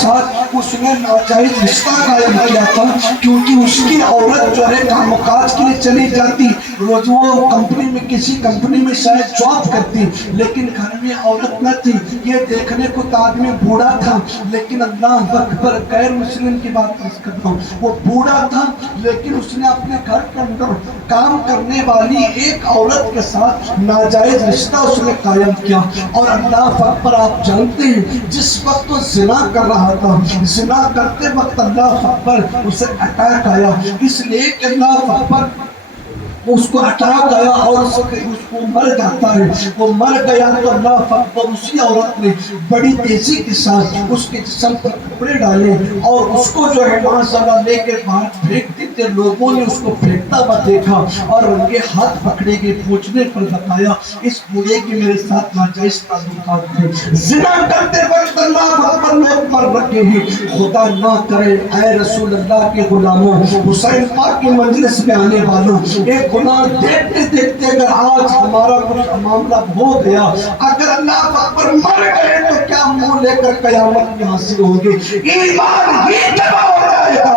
ساتھ اس نے ناجائز رشتہ قائم کیا تھا، کیونکہ اس کی عورت جو ہے کام کاج کے لیے چلی جاتی، روز وہ کمپنی میں کسی کمپنی میں شاید جاب کرتی، لیکن گھر میں عورت نہ تھی۔ یہ دیکھنے کو تو آدمی بوڑھا تھا، لیکن اللہ اکبر، غیر مسلم کی بات کر رہا ہوں، وہ بوڑھا تھا لیکن اس نے اپنے گھر کے اندر کام کرنے والی ایک عورت کے ساتھ ناجائز رشتہ اس نے قائم کیا۔ اور اللہ اکبر، آپ جانتے ہیں جس وقت وہ زنا کر رہا تھا، زنا کرتے وقت اللہ اکبر اسے اٹیک آیا، اس لیے کہ اللہ اکبر اس کو اٹیک آیا اور اس کو مر جاتا ہے۔ وہ مر گیا تو اللہ اکبر اسی عورت نے بڑی تیزی کے ساتھ اس کے جسم پر کپڑے ڈالے اور اس کو جو ہے ماشاءاللہ لے کے باہر پھینکتے تھے۔ لوگوں نے اس کو پھینکتا ہوا دیکھا اور ان کے ہاتھ پکڑے گئے، پوچھنے پر بتایا اس بوڑھے کے میرے ساتھ ناجائز تعلقات تھے، زنا کرتے وقت اللہ اکبر لوگ مر رکھے ہیں۔ خدا نہ کرے اے رسول اللہ کے غلاموں، حسین پاک کی مجلس میں آنے والوں، ایک گناہ دیکھتے دیکھتے اگر آج ہمارا کچھ معاملہ ہو گیا، اگر اللہ اکبر مر گئے تو کیا منہ لے کر قیامت میں حاصل ہوگی؟ ایمان ہی تباہ ہو جائے گا۔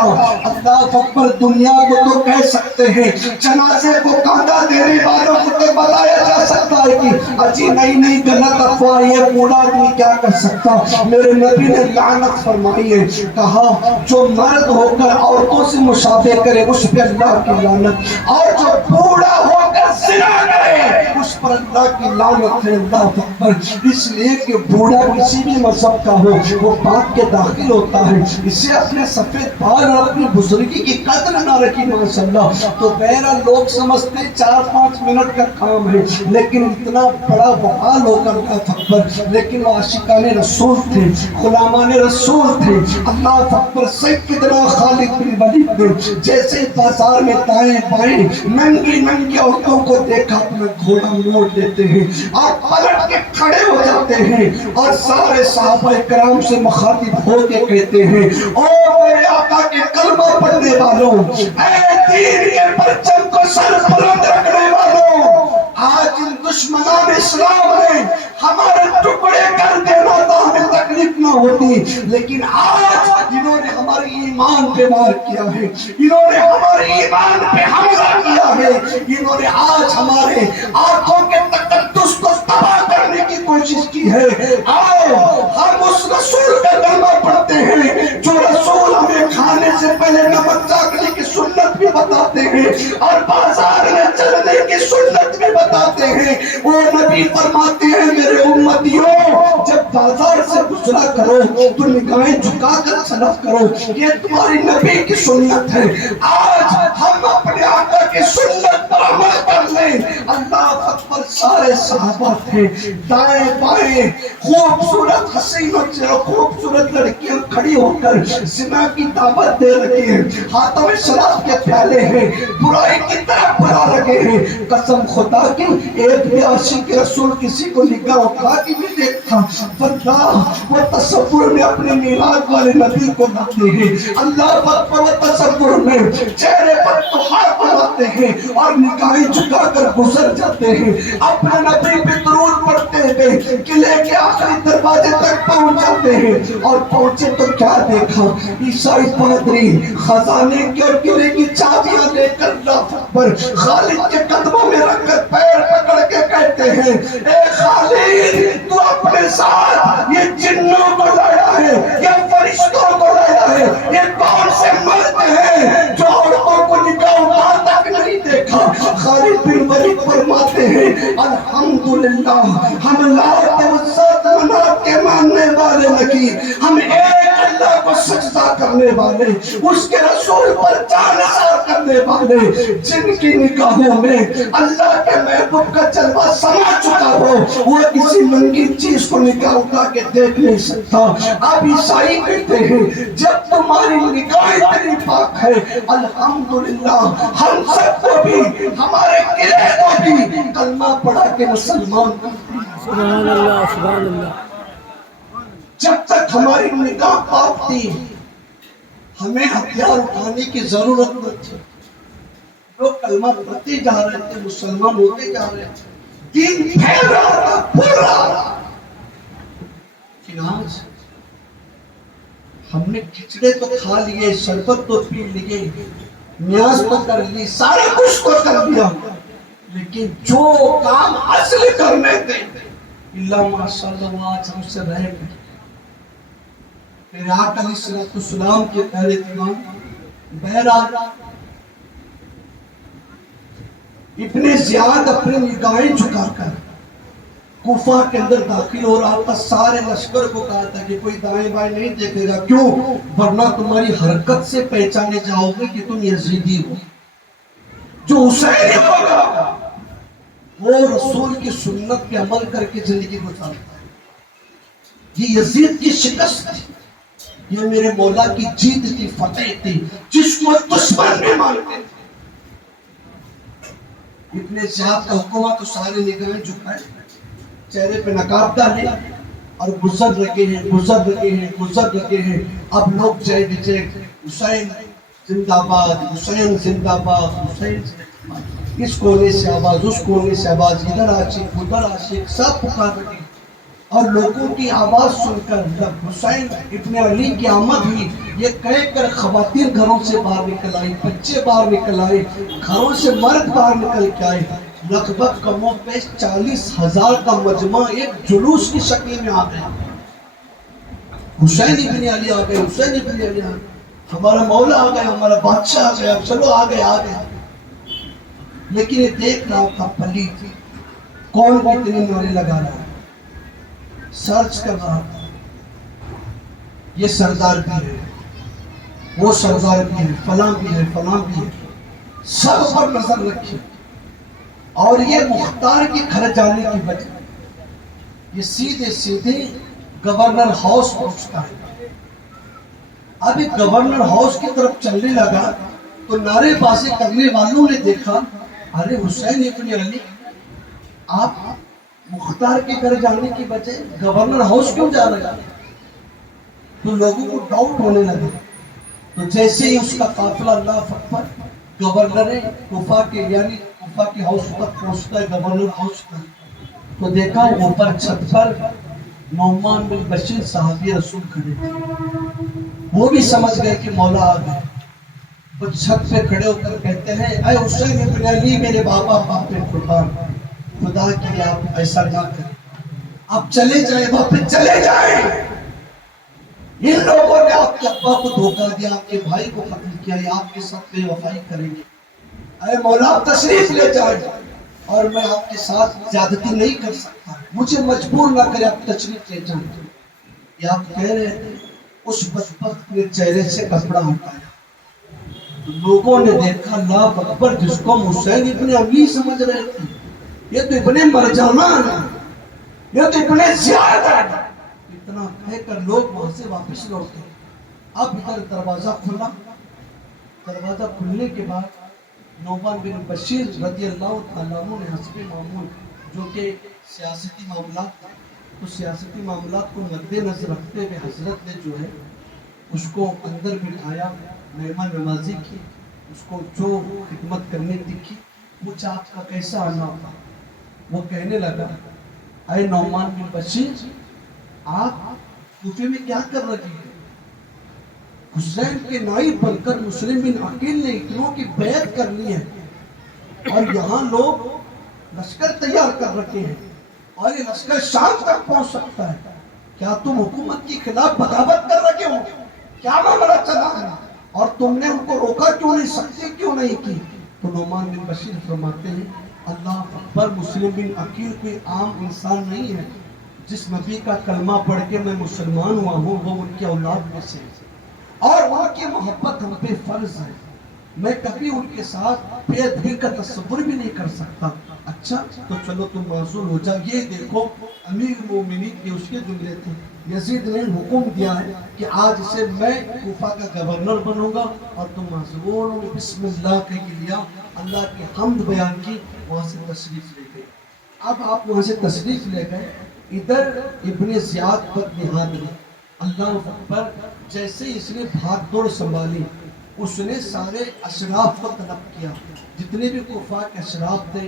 اللہ اکبر، دنیا کو تو کہہ سکتے ہیں، جنازے کو کاندھا دینے والوں کو تو بتایا جا سکتا ہے کہ اجی نہیں غلط افواہ، یہ بوڑھا آدمی کیا کر سکتا۔ میرے نبی نے لعنت فرمائی ہے، کہا جو مرد ہو کر عورتوں سے مشابہ کرے اس پہ اللہ کی لعنت، اور جو بوڑھا ہو کر زنا کرے اس پر اللہ کی لعنت ہے۔ اللہ اکبر، اس لیے کہ بوڑھا کسی بھی مذہب کا ہو وہ پاک کے داخل ہوتا ہے، اسے اپنے سفید بال اور اپنی بزرگی کی قدر نہ رکھی ماشاءاللہ تو میرا لوگ سمجھتے 4-5 منٹ کا کام ہے، لیکن اتنا بڑا وبال ہو کر اللہ اکبر، لیکن وہ عاشقان رسول تھے، غلامان رسول تھے۔ اللہ اکبر، سیدنا خالد بن ولید نے جیسے بازار میں دائیں بائیں ننگی ننگی عورتوں کو دیکھا اپنا گھوڑا موڑ لیتے ہیں اور پلٹ کے کھڑے ہو جاتے ہیں اور سارے صحابہ کرام سے مخاطب ہو کے کہتے ہیں، او میرے آقا کے کلمہ پڑھنے والوں، اے دین کے پرچم کو سر بلند رکھنے والوں، آج ان دشمنان اسلام نے ہمارے ٹکڑے کر دینا تھا ہمیں تکلیف نہ ہوتی، لیکن آج انہوں نے ہمارے ایمان پہ وار کیا ہے، انہوں نے ہمارے ایمان پہ حملہ کیا ہے، انہوں نے آج ہمارے آنکھوں کے تقدس کو تباہ کرنے کی کوشش کی ہے۔ آؤ ہم اس رسول کا کلمہ پڑھتے ہیں جو رسول ہمیں کھانے سے پہلے نمک چاکنے کی سنت بھی بتاتے ہیں اور بازار میں چلنے کی سنت بھی بتاتے ہیں۔ وہ نبی فرماتے ہیں میرے امتیوں، جب بازار سے گزرا کرو تو نگاہیں جھکا کر چلا کرو، یہ تمہاری نبی کی سنت ہے۔ آج ہم اپنے آقا کی سنت پر عمل کر لیں۔ اللہ اکبر، سارے صحابہ تھے، دائیں بائیں خوبصورت حسین اور خوبصورت لڑکیاں کھڑی ہو کر زنا کی دعوت دے رہی ہیں، ہاتھوں میں شراب کے پیالے ہیں، برائی کی طرف بلا رہے ہیں۔ قسم خدا کی ایک بھی عاشق رسول کسی کو نگاہ اٹھا کے نہیں دیکھتا، واللہ وہ تصور میں اپنے میلاد والے نبی کو لاتے ہیں۔ اللہ اکبر، وہ تصور میں چہرے پر تہار بناتے ہیں اور نگاہیں جھکا کر گزر جاتے ہیں، اپنے نبی پہ درود پڑھتے ہیں، قلعے کے آخری دروازے تک پہنچ جاتے ہیں، اور پہنچے تو کیا دیکھا، عیسائی پادری خزانے کے اور قلعے کی چابیاں لے کر اللہ اکبر خالد کے قدموں میں رکھ کر پیر پکڑ کے کہتے ہیں، اے خالد، تو اپنے ساتھ یہ جنوں کو لایا ہے یا فرشتوں کو لایا ہے؟ یہ کون سے مرد ہیں جو عورتوں کو نگاہ اٹھا تک نہیں دیکھا؟ خالد بن ولید فرماتے ہیں، الحمدللہ ہم لات وعزت منات کے ماننے والے نہیں، ہم ایک اللہ کو سجدہ کرنے والے، اس کے رسول پر جان نثار کرنے والے، جن کی نگاہوں میں اللہ کے محبوب کا جلوہ سما چکا ہو، وہ کسی ننگی چیز کو نگاہ اٹھا کے دیکھ نہیں سکتا۔ اب عیسائی کہتے ہیں جب تمہاری نگاہ اتنی پاک ہے، الحمدللہ ہم سب کو بھی، ہمارے قلعے کو بھی کلمہ پڑھا کے مسلمان سبحان اللہ، سبحان اللہ۔ جب تک ہماری نگاہ پاک تھی ہمیں ہتھیار اٹھانے کی ضرورت نہ تھی، لوگ کلمہ پڑھتے جا رہے تھے، مسلمان ہوتے جا رہے تھے، دین پھیل رہا تھا، پھول رہا تھا، لیکن آج ہم نے کھچڑے تو کھا لیے، شربت تو پی لیے، نیاز تو کر لی، سارے کچھ تو کر لیا، لیکن جو کام اصل کرنے تھے اللہ ماشاء اللہ وہ آج ہم سے رہ گئے۔ پھر آقا علیہ السلام کے پہلے دیوان بہرحال ابن زیاد اپنی نگاہیں جھکا کر کوفہ کے اندر داخل ہو رہا تھا۔ سارے لشکر کو کہا تھا کہ کوئی دائیں بائیں نہیں دیکھے گا، کیوں؟ ورنہ تمہاری حرکت سے پہچانے جاؤ گے کہ تم یزیدی ہو۔ جو حسینی ہوگا وہ رسول کی سنت پہ عمل کر کے زندگی گزارتا ہے۔ یہ یزید کی شکست تھی، یہ میرے مولا کی جیت تھی، فتح تھی، جس کو دشمن بھی مانتے تھے۔ ابن زیاد کا حکم تو سارے نگاہیں جھکائے، چہرے پہ نقاب ڈالے اور گزر لگے ہیں، گزر لگے ہیں، گزر لگے ہیں۔ اب لوگ جائے دیجئے حسین زندہ باد، حسین زندہ باد، حسین زندہ باد، اس کونے سے آواز، اس کونے سے آواز، ادھر عاشق ادھر عاشق، سب پکار لگے۔ اور لوگوں کی آواز سن کر جب حسین ابن علی کی آمد ہوئی، یہ کہہ کر خواتین گھروں سے باہر نکل آئی، بچے باہر نکل آئے، گھروں سے مرد باہر نکل کے آئے۔ لگ بھگ کم و بیش 40,000 کا مجمع ایک جلوس کی شکل میں آ گیا۔ حسین ابن علی آ گئے، حسین ابن علی آ گئے، ہمارا مولا آ گیا، ہمارا بادشاہ آ گیا، چلو آ گیا آ گیا۔ لیکن یہ دیکھ رہا تھا پلیت کون کتنی نعرے لگا رہا ہے، سرچ کر رہا تھا، یہ سردار بھی ہے، وہ سردار بھی ہے، فلاں بھی ہے، فلاں بھی ہے، سب پر نظر رکھی۔ اور یہ مختار کے گھر جانے کی وجہ یہ سیدھے سیدھے گورنر ہاؤس پہنچتا ہے۔ اب یہ گورنر ہاؤس کی طرف چلنے لگا تو نعرے بازی کرنے والوں نے دیکھا، ارے حسین ابن علی آپ مختار کے گھر جانے کی بجائے گورنر ہاؤس کیوں جا رہے ہیں؟ تو لوگوں کو ڈاؤٹ ہونے لگے۔ تو جیسے ہی اس کا قافلہ اللہ اکبر گورنر کوفہ کے یعنی کوفہ کے ہاؤس تک پہنچتا ہے، گورنر ہاؤس تک، تو دیکھا اوپر چھت پر نعمان بن بشیر صحابی رسول کھڑے تھے۔ وہ بھی سمجھ گئے کہ مولا آ گئے۔ وہ چھت پہ کھڑے ہو کر کہتے ہیں، اے حسین ابن علی میرے بابا باپ قربان، خدا کی آپ ایسا نہ کریں، آپ چلے جائیں، واپس چلے جائیں۔ ان لوگوں نے آپ کے ابا کو دھوکہ دیا، آپ کے بھائی کو قتل کیا، یہ آپ کے ساتھ بے وفائی کریں گے۔ اے مولا آپ تشریف لے جائیں، اور میں آپ کے ساتھ زیادتی نہیں کر سکتا، مجھے مجبور نہ کرے، آپ تشریف لے جائیں۔ یہ آپ کہہ رہے تھے، اس بدبخت نے چہرے سے کپڑا ہٹایا۔ لوگوں نے دیکھا اللہ اکبر، جس کو حسین ابن علی سمجھ رہے تھے، یہ تو ابن مرجانان ہے، یہ تو ابن زیاد ہے۔ اتنا کہہ کر لوگ وہاں سے واپس لوٹے۔ اب ادھر دروازہ کھلا، دروازہ کھلنے کے بعد نعمان بن بشیر رضی اللہ تعالیٰ عنہ نے حسب معمول جو کہ سیاسی معاملات، تو سیاسی معاملات کو مد نظر رکھتے ہوئے حضرت نے جو ہے اس کو اندر بٹھایا، مہمان نوازی کی، اس کو جو خدمت کرنے دکھی، پوچھا آپ کا کیسا آنا تھا؟ وہ کہنے لگا، اے نعمان بن بشیر آپ کوفے میں کیا کر رہے ہیں؟ حسین کے نائب بن کر مسلم بن عقیل نے اتنوں کی بیعت کر لی ہے، اور یہاں لوگ لشکر تیار کر رکھے ہیں، اور یہ لشکر شام تک پہنچ سکتا ہے، کیا تم حکومت کے خلاف بغاوت کر رکھے ہو؟ کیا معاملہ چلا ہے؟ اور تم نے ان کو روکا کیوں نہیں، سختی کیوں نہیں کی؟ تو نعمان بن بشیر فرماتے ہیں، اللہ اکبر، مسلم بن عقیل کوئی عام انسان نہیں ہے، جس نبی کا کلمہ پڑھ کے میں مسلمان ہوا ہوں وہ ان کی اولاد میں سے، اور ان کی محبت ہم پہ فرض ہے، میں کبھی ان کے ساتھ بے دل کا تصور بھی نہیں کر سکتا۔ اچھا تو چلو تم معذور ہو جاؤ۔ یہ دیکھو امیر مومنین کے اس کے جملے تھے، یزید نے حکم دیا ہے کہ آج سے میں کوفہ کا گورنر بنوں گا، اور تم معذور ہو۔ بسم اللہ کہہ لیا، اللہ کی حمد بیان کی، وہاں سے تشریف لے گئے۔ اب آپ وہاں سے تشریف لے گئے، ادھر ابن زیاد پر نہاد نے اللہ اکبر، جیسے اس نے بھاگ دوڑ سنبھالی، اس نے سارے اشراف کو طلب کیا، جتنے بھی کوفہ کے اشراف تھے،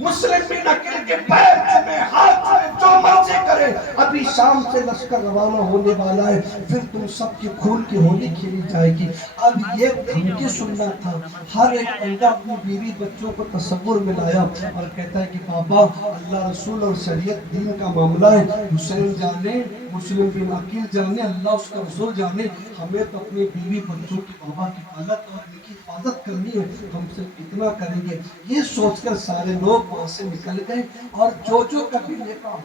مسلم بن عقیل کے پیر چومے، ہاتھ میں جو مرضی کرے، ابھی شام سے لشکر روانہ ہونے والا ہے، پھر تم سب کی خون کی ہولی کھیلی جائے گی۔ اب یہ دھمکی سننا تھا۔ ہر ایک بندہ اپنی بیوی بچوں کو تصور میں لایا اور کہتا ہے کہ بابا اللہ رسول اور شریعت دین کا معاملہ ہے، حسین جانے، مسلم بن عقیل جانے، اللہ اس کا رسول جانے، ہمیں تو اپنی بیوی بچوں کی بابا کی حالت اور ان کی حفاظت کرنی ہے، ہم سے کتنا کریں گے۔ یہ سوچ کر سارے لوگ وہاں سے نکل گئے، اور جو قبیلے کا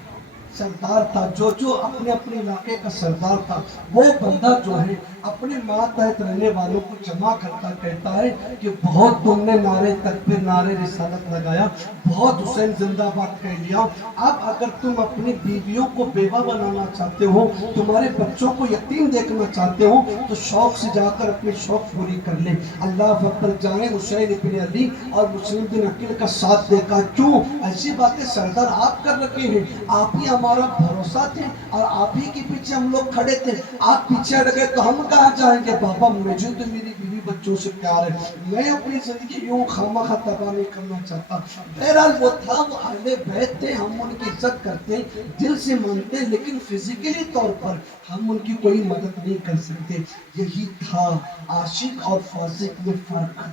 سردار تھا، جو اپنے اپنے علاقے کا سردار تھا، وہ بندہ جو ہے اپنے ماتحت رہنے والوں کو جمع کرتا کہتا ہے کہ بہت تم نے نعرے تکبیر، نعرے رسالت لگایا، بہت حسین زندہ باد کہہ لیا، اب اگر تم اپنی بیویوں کو بیوہ بنانا چاہتے ہو، تمہارے بچوں کو یتیم دیکھنا چاہتے ہو، تو شوق سے جا کر اپنی شوق پوری کر لیں۔ اللہ اکبر جائیں حسین ابن علی اور مسلم بن عقیل کا ساتھ دے گا۔ کیوں ایسی باتیں سردار آپ کر رکھے ہیں، آپ ہی ہمارا بھروسہ تھے اور آپ ہی کے پیچھے ہم لوگ کھڑے تھے، آپ پیچھے ہٹ گئے تو ہم کہاں جائیں گے؟ بابا مجھے تو میری بیوی بچوں سے پیار ہے، میں اپنی زندگی یوں خامخواہ تباہ نہیں کرنا چاہتا۔ بہرحال وہ تھا، وہ اہل بیت تھے، ہم ان کی عزت کرتے، دل سے مانتے، لیکن فزیکلی طور پر ہم ان کی کوئی مدد نہیں کر سکتے۔ یہی تھا عاشق اور فاسق میں فرق،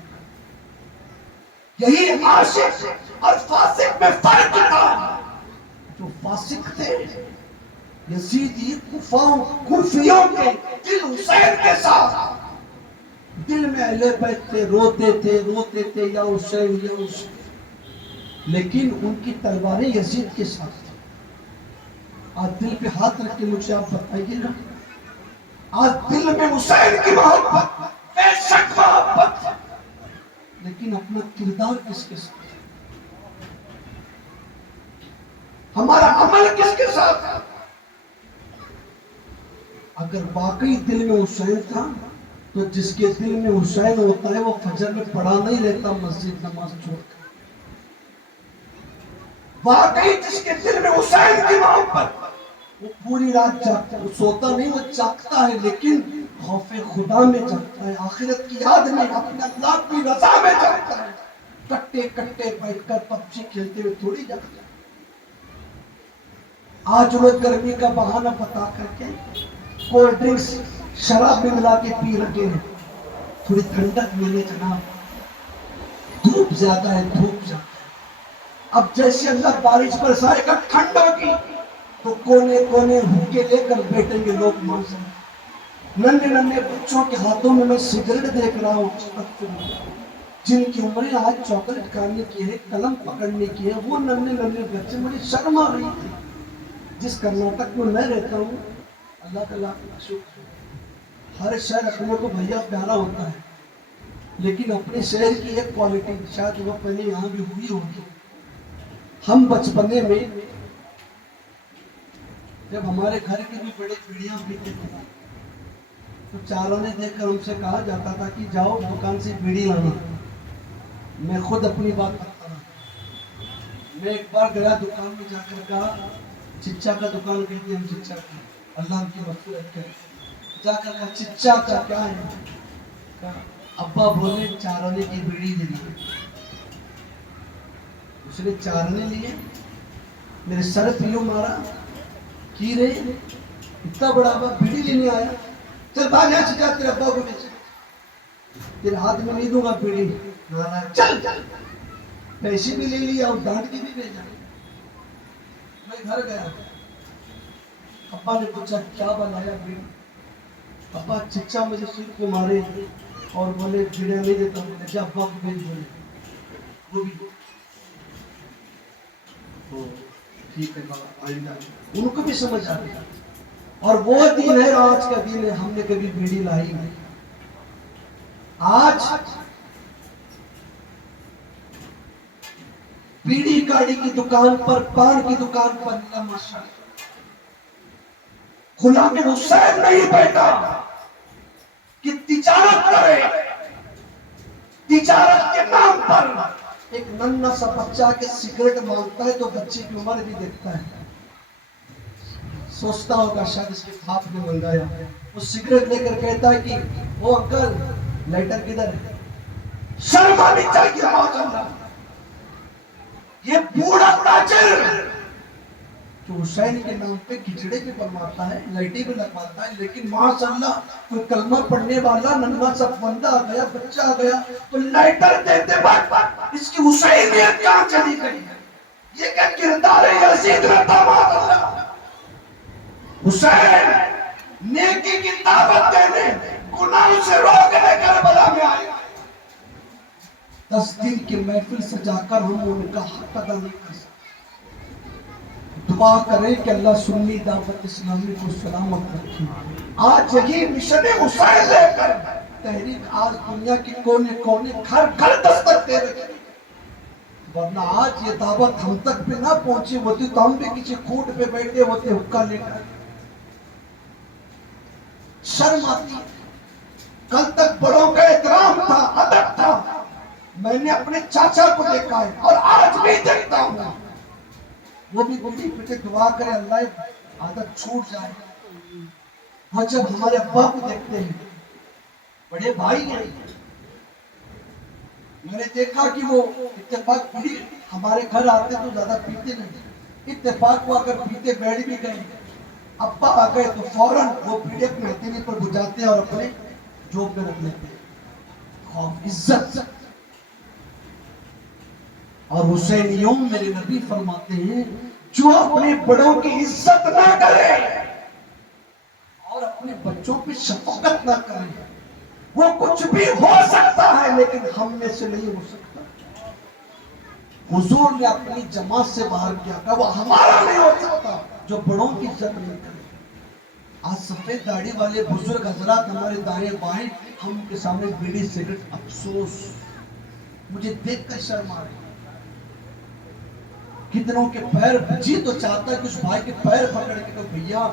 یہی عاشق اور فاسق میں فرق تھا۔ جو فاسق تھے یزیدی کوفیوں کے دل حسین کے ساتھ، دل میں اہل بیت تھے، روتے تھے یا حسین یا حسین، لیکن ان کی تلواریں یزید کے ساتھ تھیں۔ آج دل پہ ہاتھ رکھ کے مجھے آپ بتائیے گا، آج دل میں حسین کی محبت، بے شک محبت، لیکن اپنا کردار کس کے ساتھ، ہمارا عمل کس کے ساتھ؟ اگر واقعی دل میں حسین تھا تو جس کے دل میں حسین ہوتا ہے وہ فجر میں پڑا نہیں رہتا مسجد نماز چھوڑ کر۔ واقعی جس کے دل میں حسین کی محبت، وہ پوری رات جاگتا ہے، وہ سوتا نہیں، وہ جاگتا ہے، لیکن خوف خدا میں جاگتا ہے، آخرت کی یاد میں، اپنے اللہ کی رضا میں جاگتا ہے۔ کٹے کٹے بیٹھ کر پبجی کھیلتے ہوئے تھوڑی جاگتا ہے۔ آج روز گرمی کا بہانہ بتا کر کے کولڈ ڈرنکس شراب میں ملا کے پی رکھے ہیں، تھوڑی ٹھنڈک ملے جناب، دھوپ زیادہ ہے، دھوپ زیادہ ہے۔ اب جیسے اللہ بارش برسائے گا ٹھنڈ ہوگی تو کونے کونے ہوکے لے کر بیٹھیں گے لوگ مانسا۔ ننھے ننھے بچوں کے ہاتھوں میں سگریٹ دیکھ رہا ہوں، جن کی عمریں آج چاکلیٹ کھانے کی ہے، قلم پکڑنے کی ہے، وہ ننھے ننھے بچے، مجھے شرم آ رہی تھی۔ جس کرناٹک میں میں رہتا ہوں، اللہ کا لاکھ شکر ہے، ہر شہر اپنے کو بھیا پیارا ہوتا ہے، لیکن اپنے شہر کی ایک کوالٹی شاید وہ پہلے یہاں بھی ہوئی ہوگی۔ ہم بچپنے میں جب ہمارے گھر کے بھی بڑے بیڑیاں پیتے تھے تو چاروں نے دیکھ کر ہم سے کہا جاتا تھا کہ جاؤ دکان سے بیڑی لانا۔ میں خود اپنی بات کرتا ہوں، میں ایک بار گیا دکان میں، جا کر کہا، چچا کا دکان کہتے ہیں، چچا کا، اللہ ان کی مغفرت کرے، جا کر کہا چچا کا کیا ہے؟ کہا ابا بولے چارانے کی بیڑی دے دی۔ اس نے چارنے لیے، میرے سر پہ یوں مارا، کی رے اتنا بڑا ابا بیڑی لینے آیا، چل بھاگ یہاں سے، جا تیرے ابا کو بیچ، تیرے ہاتھ میں نہیں دوں گا بیڑی، چل پیسے بھی لے لیا اور ڈانٹ کے بھی بھیجا۔ میں گھر گیا، ابا نے پوچھا کیا بنایا بیڑی؟ ابا چچا مجھے سر کو مارے اور بولے بیڑیاں نہیں دیتا ہوں، کیا ابا کو بھیج بولے وہ بھی ٹھیک ہے بابا آئندہ، ان کو بھی سمجھ آ گیا۔ اور وہ دن ہے آج کا دن ہے، ہم نے کبھی بیڑی لائی نہیں۔ آج بیڑی کاڑی کی دکان پر، پان کی دکان پر، اللہ ماشاءاللہ غلام حسین نہیں بیٹھا کہ تجارت کرے، تجارت کے نام پر ایک ننھا سا بچہ کے سگریٹ مانگتا ہے تو بچے کی عمر بھی دیکھتا ہے، سوچتا ہوگا شاید اس کے باپ نے منگایا، وہ سگریٹ لے کر کہتا ہے کہ وہ انکل لائٹر کدھر ہے؟ شرم آنی چاہیے، یہ بوڑھا تاجر جو حسین کے نام پہ کھچڑے بھی بنواتا ہے، لائٹیں بھی لگواتا ہے، لیکن ماشاءاللہ کوئی کلمہ پڑھنے والا ننھا سا بندہ آ گیا، بچہ آ گیا تو لائٹر دیتے وقت اس کی حسینیت کہاں چلی گئی ہے؟ یہ کیا کردار ہے یزید میں داماد اللہ؟ حسین نیکی کی دعوت دینے، گناہوں سے روکنے کربلا میں آئے، 10 دن کی محفل سجا کر ہم ان کا حق ادا نہیں کر سکتے۔ دعا کریں کہ اللہ سنی دعوت اسلامی کو سلامت رکھے۔ آج یہی مشن حسین لے کر تحریک آج دنیا کی کونے کونے گھر گھر دستک دے رہی ہے، ورنہ آج یہ دعوت ہم تک بھی نہ پہنچی ہوتی تو ہم بھی کسی کھوٹ پہ بیٹھے ہوتے حکا لے کر۔ شرم آتی، کل تک بڑوں کا احترام تھا، ادب تھا، میں نے اپنے چاچا کو دیکھا ہے اور آج بھی دیکھتا ہوں، وہ بھی بڑی پٹے دعا کرے اللہ عادت چھوٹ جائے۔ ہاں جب ہمارے ابا کو دیکھتے ہیں، بڑے بھائی ہیں، میں نے دیکھا کہ وہ اتفاق بھی ہمارے گھر آتے تو زیادہ پیتے نہیں، اتفاق کو اگر پیتے بیٹھ بھی گئے، ابا آ گئے تو فوراً وہ پیڑے اپنے ہتھیلی پر بجاتے اور اپنے جوب میں رکھ لیتے، خوف عزت۔ اور حسینیوں میرے نبی فرماتے ہیں جو اپنے بڑوں کی عزت نہ کرے اور اپنے بچوں پہ شفقت نہ کرے، وہ کچھ بھی ہو سکتا ہے لیکن ہم میں سے نہیں ہو سکتا۔ حضور نے اپنی جماعت سے باہر کیا کہ وہ ہمارا نہیں ہو سکتا جو بڑوں کی عزت نہیں کرے۔ آج سفید داڑھی والے بزرگ حضرات ہمارے دائیں بائیں، ہم ان کے سامنے بیڑی سگریٹ، افسوس مجھے دیکھ کر شرم آ رہی۔ کتنوں کے پیر، جی تو چاہتا ہے کہ اس بھائی کے پیر پکڑ کے تو بھیا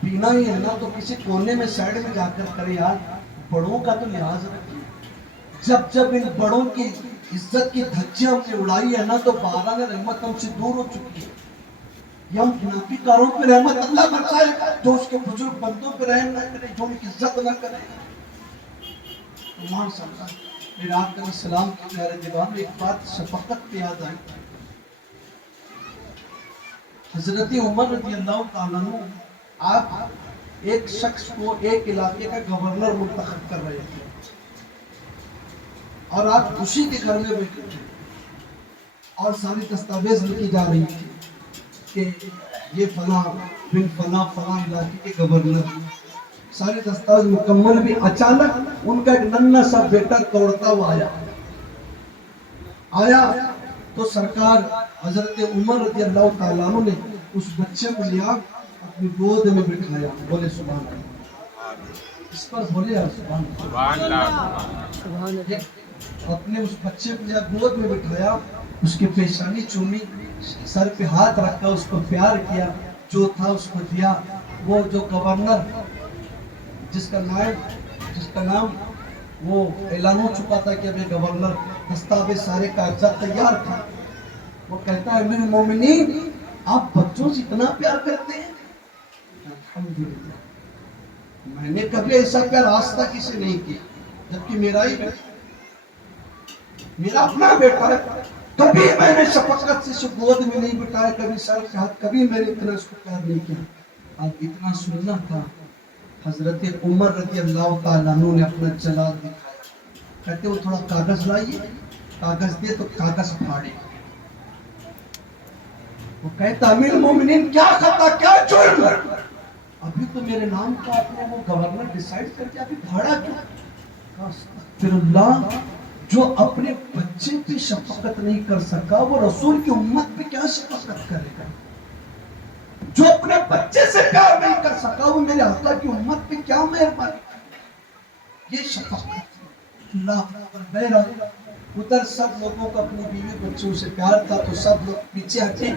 پینا ہی ہے نا تو کسی کونے میں سائیڈ میں جا کر کرے، یار بڑوں کا تو لحاظ رکھیے۔ جب ان بڑوں کی عزت کی دھجیاں ہم نے اڑائی ہے نا تو باران رحمت ہم سے دور ہو چکی ہے۔ یہ ہم منافی کاروں پہ رحمت اللہ برسائے جو اس کے بزرگ بندوں پہ رحم نہ کرے، جو ان کی عزت نہ کرے۔ اللہ صلی اللہ میرے آقا علیہ السلام کے پیارے دیوان میں ایک بات شفقت پہ یاد آئی۔ حضرت عمر رضی اللہ تعالیٰ عنہ آپ ایک شخص کو ایک علاقے کا گورنر منتخب کر رہے تھے اور آپ خوشی کے گھر میں بیٹھے تھے اور ساری دستاویز لکھی جا رہی تھی کہ یہ فلاں بن فلاں فلاں علاقے کے گورنر، ساری دستاویز مکمل بھی۔ اچانک ان کا ایک ننھا سا بیٹا دوڑتا ہوا آیا تو سرکار حضرت عمر رضی اللہ تعالیٰ عنہ نے اس بچے کو لیا اپنی گود میں بٹھایا، بولے سبحان اللہ، اس پر بولے سبحان اللہ۔ اپنے اس بچے کو لیا گود میں بٹھایا، اس کی پیشانی چومی، سر پہ ہاتھ رکھا، اس کو پیار کیا، جو تھا اس کو دیا۔ وہ جو گورنر جس کا نام وہ اعلان ہو چکا تھا کہ اب یہ گورنر، دستاویز سارے کاغذات تیار تھے، وہ کہتا ہے امیر المومنین آپ بچوں سے اتنا پیار کرتے ہیں؟ الحمدللہ، میں نے کبھی ایسا پیار آج تک کسی نہیں کیا، جبکہ میرا ہی بیٹا، میرا اپنا بیٹا ہے، کبھی میں نے شفقت سے اسے گود میں نہیں بٹھایا، کبھی سر پہ ہاتھ، کبھی میں نے اتنا اس کو پیار نہیں کیا۔ آج اتنا سننا تھا، حضرت عمر رضی اللہ تعالیٰ عنہ نے اپنا جلال دکھایا، کہتے وہ تھوڑا کاغذ لائیے، کاغذ دے تو کاغذ پھاڑے۔ وہ کہتا امیر المومنین کیا خطا کیا جرم، ابھی تو میرے نام کا آپ نے وہ گورنر ڈیسائیڈ کر کے ابھی بھاڑا کیوں؟ استغفر اللہ، جو اپنے بچے پہ شفقت نہیں کر سکا وہ رسول کی امت پہ کیا شفقت کرے گا؟ جو اپنے بچے سے پیار نہیں کر سکا وہ میرے آقا کی امت پہ کیا مہربانی کرے گا؟ یہ شفقت اللہ اکبر۔ بہرحال ادھر سب لوگوں کو اپنی بیوی بچوں سے پیار تھا تو سب لوگ پیچھے ہٹے،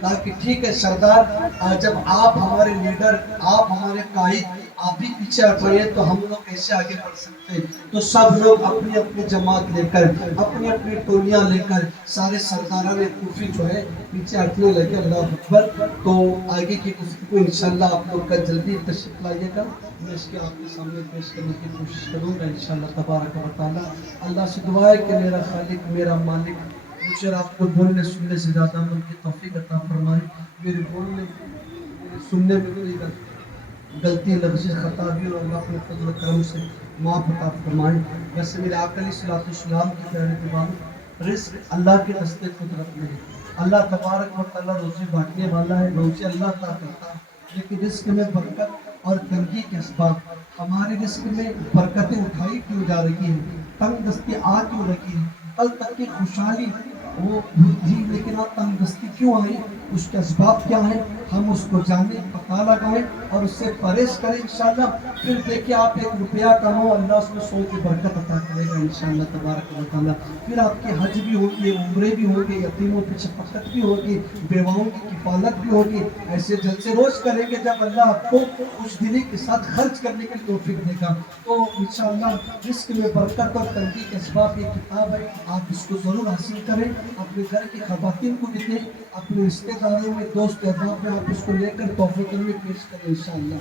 کہا کہ ٹھیک ہے سردار، جب آپ ہمارے لیڈر، آپ ہمارے قائد، آپ ہی پیچھے ہٹ رہے ہیں تو ہم لوگ کیسے آگے بڑھ سکتے ہیں؟ تو سب لوگ اپنی اپنی جماعت لے کر، اپنی اپنی ٹولیاں لے کر سارے سرداران کوفی جو ہے پیچھے ہٹنے لگے۔ اللہ اکبر۔ تو آگے کی گفتگو انشاءاللہ آپ لوگ کا جلدی تشریف لائیے گا، میں اس کے آپ کے سامنے پیش کرنے کی کوشش کروں گا انشاءاللہ تبارک و تعالی۔ اللہ سے دعا ہے کہ میرا خالق، میرا مالک مجھے آپ کو بولنے سننے سے زیادہ عمل کی توفیق عطا فرمائے. میرے بولنے میرے سننے میں کوئی غلطی لفظ خطا بھی اور اللہ اپنے فضل و کرم سے معاف عطا فرمائے. ویسے میرے آقا علیہ الصلوۃ والسلام کی پیارے دیوان رزق اللہ کے دستے قدرت میں ہے. اللہ تبارک و تعالیٰ روزی بانٹنے والا ہے، روزی اللہ عطا کرتا ہے. لیکن رزق میں برکت اور تنگی کے اسباب ہمارے رزق میں برکتیں اٹھائی کیوں جا رہی ہیں، تنگ دستی آ کیوں رہی ہے. کل تک کی خوشحالی وہ تھی لیکن اب تنگ دستی کیوں آئی، اس کے اسباب کیا ہیں، ہم اس کو جانیں، پتہ لگائیں اور اس سے پرہیز کریں انشاءاللہ. پھر دیکھیں آپ 1 روپیہ کماؤ، اللہ اس میں 100 کی برکت عطا کرے گا انشاءاللہ تبارک و تعالیٰ. پھر آپ کے حج بھی ہوگی، عمرے بھی ہوگی، یتیموں کی شفقت بھی ہوگی، بیواؤں کی کفالت بھی ہوگی. ایسے جلسے روز کریں گے جب اللہ آپ کو خوش دلی کے ساتھ خرچ کرنے کی توفیق دے گا. تو انشاءاللہ رزق میں برکت اور تنگی کے اسباب یہ کتاب ہے، آپ اس کو ضرور حاصل کریں. اپنے گھر کی خواتین کو بھی دیں، اپنے رشتہ داروں میں، دوست احباب میں آپ اس کو لے کر تحفے میں پیش کریں انشاءاللہ.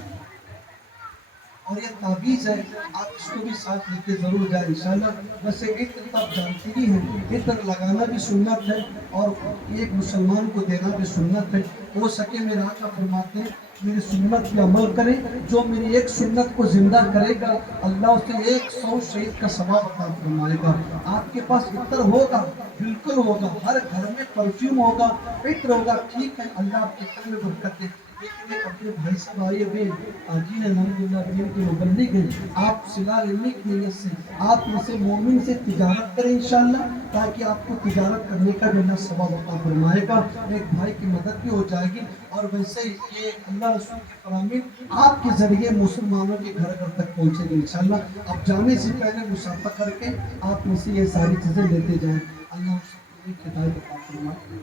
اور یہ تعویذ ہے، آپ اس کو بھی ساتھ لے کے ضرور جائیں انشاءاللہ. ویسے عطر تو آپ جانتے ہی ہیں، عطر لگانا بھی سنت ہے اور ایک مسلمان کو دینا بھی سنت ہے. ہو سکے میرے آقا فرماتے ہیں میری سنت پہ عمل کریں، جو میری ایک سنت کو زندہ کرے گا اللہ اسے 100 شہید کا ثواب عطا فرمائے گا. آپ کے پاس عطر ہوگا، بالکل ہوگا، ہر گھر میں پرفیوم ہوگا، عطر ہوگا، ٹھیک ہے، اللہ آپ کے گھر میں برکت دے. لیکن ایک اپنے بھائی صاحب آئے ہوئے آجی نے الحمدللہ دین کے مبلغ ہیں، آپ صلہ لینے کی نیت سے آپ میں سے مومن سے تجارت کریں انشاءاللہ، تاکہ آپ کو تجارت کرنے کا جو اللہ ثواب عطا فرمائے گا. ایک بھائی کی مدد بھی ہو جائے گی اور ویسے ہی یہ اللہ رسول کی فرامین آپ کے ذریعے مسلمانوں کے گھر گھر تک پہنچے گی انشاءاللہ. اب جانے سے پہلے مصافحہ کر کے آپ میں سے یہ ساری چیزیں لیتے جائیں. اللہ اس کی ہدایت عطا فرمائے.